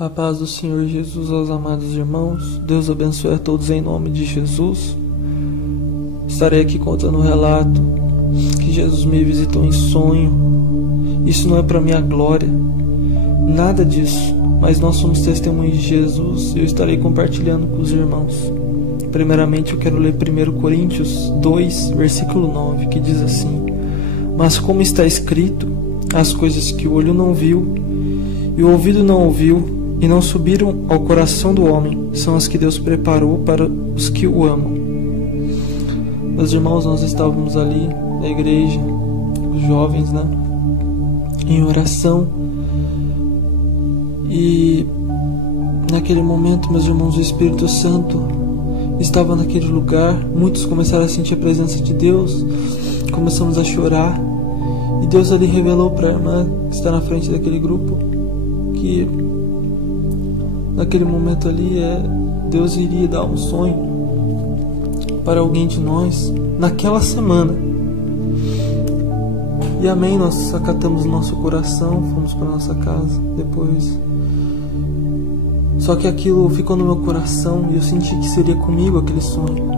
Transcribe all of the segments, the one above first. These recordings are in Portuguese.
A paz do Senhor Jesus aos amados irmãos. Deus abençoe a todos em nome de Jesus. Estarei aqui contando um relato que Jesus me visitou em sonho. Isso não é para minha glória, nada disso, mas nós somos testemunhas de Jesus e eu estarei compartilhando com os irmãos. Primeiramente eu quero ler 1 Coríntios 2, versículo 9, que diz assim: Mas como está escrito, as coisas que o olho não viu e o ouvido não ouviu e não subiram ao coração do homem, são as que Deus preparou para os que o amam. Meus irmãos, nós estávamos ali na igreja, os jovens, em oração, e naquele momento, meus irmãos, o Espírito Santo estava naquele lugar. Muitos começaram a sentir a presença de Deus, começamos a chorar, e Deus ali revelou para a irmã que está na frente daquele grupo que naquele momento ali Deus iria dar um sonho para alguém de nós naquela semana. E amém, nós acatamos nosso coração, fomos para nossa casa depois. Só que aquilo ficou no meu coração e eu senti que seria comigo aquele sonho.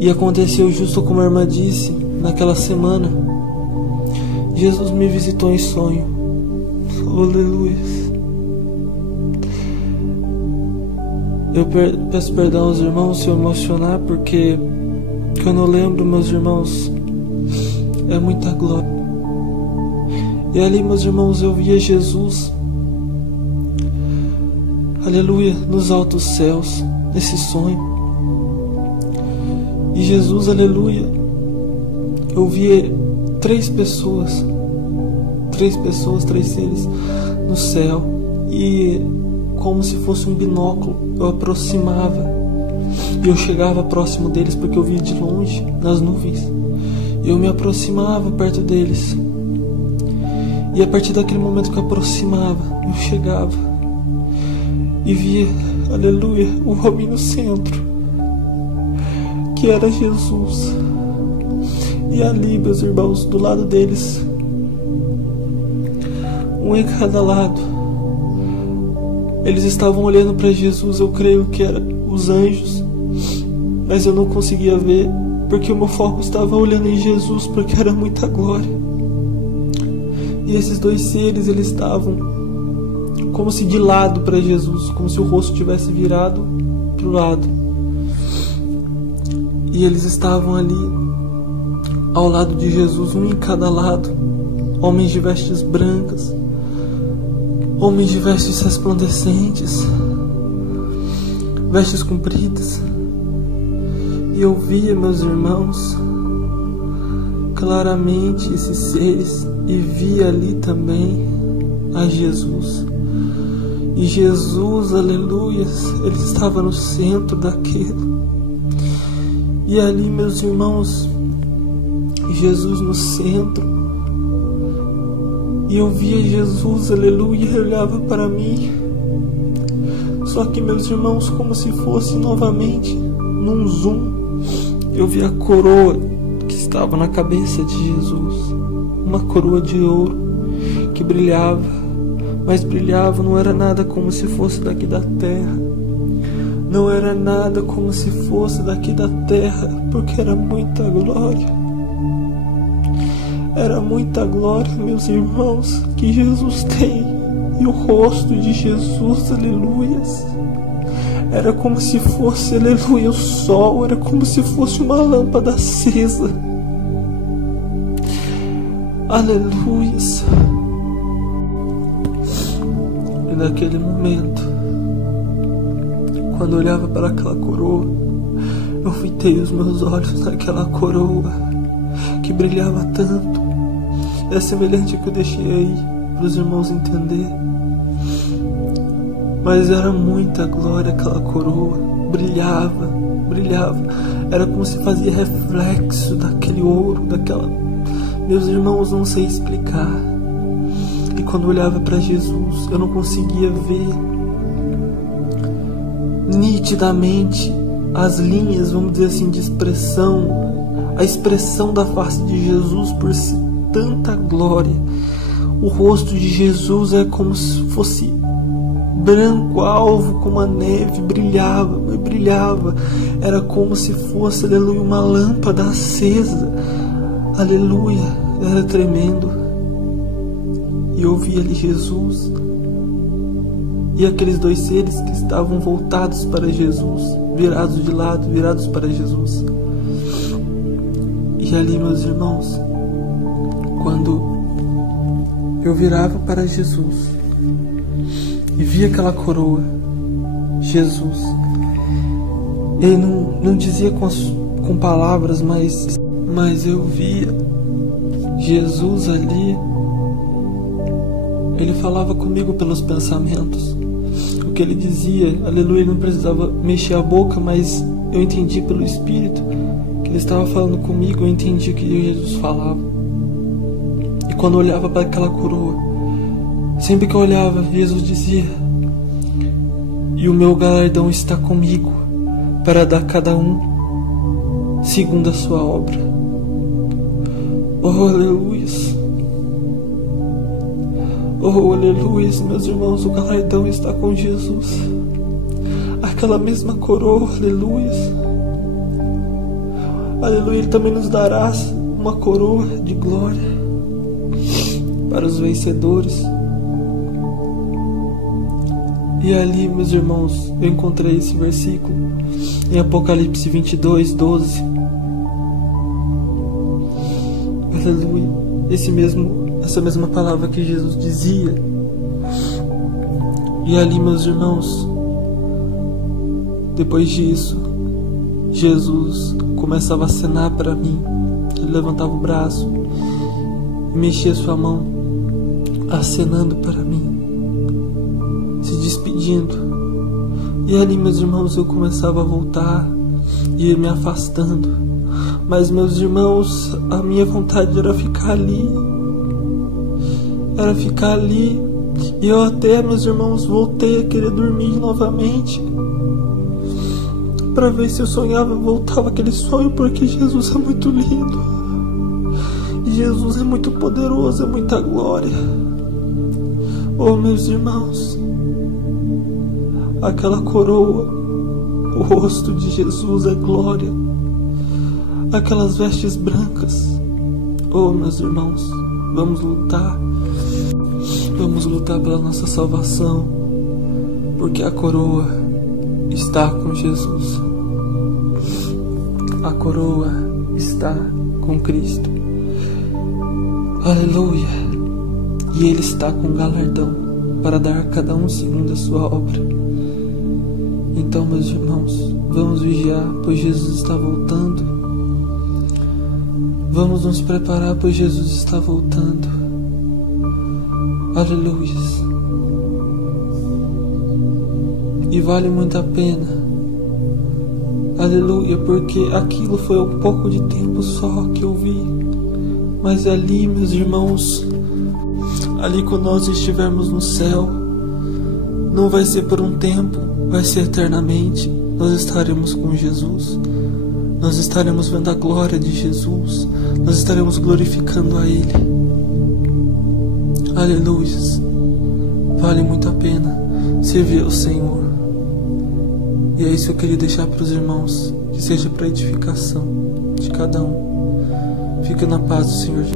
E aconteceu justo como a irmã disse, naquela semana. Jesus me visitou em sonho. Aleluia. Eu peço perdão aos irmãos se eu emocionar, porque quando eu lembro, meus irmãos, é muita glória. E ali, meus irmãos, eu via Jesus, aleluia, nos altos céus, nesse sonho. E Jesus, aleluia, eu via três seres no céu, e como se fosse um binóculo, eu aproximava e eu chegava próximo deles, porque eu via de longe, nas nuvens, e eu me aproximava perto deles, e a partir daquele momento que eu aproximava, eu chegava e via, aleluia, o homem no centro, que era Jesus. E ali, meus irmãos, do lado deles, um em cada lado, eles estavam olhando para Jesus. Eu creio que eram os anjos, mas eu não conseguia ver, porque o meu foco estava olhando em Jesus, porque era muita glória. E esses dois seres, eles estavam como se de lado para Jesus, como se o rosto tivesse virado para o lado. E eles estavam ali ao lado de Jesus, um em cada lado, homens de vestes brancas, homens de vestes resplandecentes, vestes compridas. E eu via, meus irmãos, claramente esses seres, e via ali também a Jesus. E Jesus, aleluia, ele estava no centro daquilo. E ali, meus irmãos, Jesus no centro, e eu via Jesus, aleluia, ele olhava para mim. Só que, meus irmãos, como se fosse novamente num zoom, eu via a coroa que estava na cabeça de Jesus, uma coroa de ouro que brilhava, mas brilhava, não era nada como se fosse daqui da terra, não era nada como se fosse daqui da terra, porque era muita glória. Era muita glória, meus irmãos, que Jesus tem. E o rosto de Jesus, aleluias, era como se fosse, aleluia, o sol. Era como se fosse uma lâmpada acesa. Aleluias. E naquele momento, quando eu olhava para aquela coroa, eu fitei os meus olhos naquela coroa que brilhava tanto. É semelhante ao que eu deixei aí para os irmãos entender. Mas era muita glória aquela coroa. Brilhava, brilhava. Era como se fazia reflexo daquele ouro, daquela... Meus irmãos, não sei explicar. E quando eu olhava para Jesus, eu não conseguia ver nitidamente as linhas, vamos dizer assim, de expressão, a expressão da face de Jesus, por si tanta glória, O rosto de Jesus é como se fosse branco, alvo, como a neve, brilhava. Era como se fosse, aleluia, uma lâmpada acesa. Aleluia, era tremendo. E eu vi ali Jesus e aqueles dois seres que estavam voltados para Jesus, virados de lado, virados para Jesus. E ali, meus irmãos, quando eu virava para Jesus e via aquela coroa, Jesus, ele não dizia com palavras, mas eu via Jesus ali. Ele falava comigo pelos pensamentos. O que ele dizia, aleluia, ele não precisava mexer a boca, mas eu entendi pelo Espírito que ele estava falando comigo. Eu entendi o que Jesus falava. E quando eu olhava para aquela coroa, sempre que eu olhava, Jesus dizia: e o meu galardão está comigo, para dar a cada um segundo a sua obra. Oh, aleluia! Oh, aleluia, meus irmãos, o galardão está com Jesus. Aquela mesma coroa, aleluia. Aleluia, Ele também nos dará uma coroa de glória para os vencedores. E ali, meus irmãos, eu encontrei esse versículo em Apocalipse 22, 12. Aleluia, essa mesma palavra que Jesus dizia. E ali, meus irmãos, depois disso, Jesus começava a acenar para mim. Ele levantava o braço e mexia sua mão, acenando para mim, se despedindo. E ali, meus irmãos, eu começava a voltar e ir me afastando. Mas, meus irmãos, a minha vontade era ficar ali. E eu até, meus irmãos, voltei a querer dormir novamente, para ver se eu sonhava, voltava aquele sonho, porque Jesus é muito lindo. E Jesus é muito poderoso, é muita glória. Oh, meus irmãos, aquela coroa, o rosto de Jesus é glória. Aquelas vestes brancas. Oh, meus irmãos, vamos lutar pela nossa salvação, porque a coroa está com Jesus. A coroa está com Cristo. Aleluia. E Ele está com galardão para dar a cada um segundo a sua obra. Então, meus irmãos, vamos vigiar, pois Jesus está voltando. Vamos nos preparar, pois Jesus está voltando. Aleluia. E vale muito a pena. Aleluia, porque aquilo foi um pouco de tempo só que eu vi. Mas ali, meus irmãos, ali quando nós estivermos no céu, não vai ser por um tempo, vai ser eternamente. Nós estaremos com Jesus. Nós estaremos vendo a glória de Jesus. Nós estaremos glorificando a Ele. Aleluia. Vale muito a pena servir ao Senhor. E é isso que eu queria deixar para os irmãos, que seja para edificação de cada um. Fica na paz do Senhor Jesus.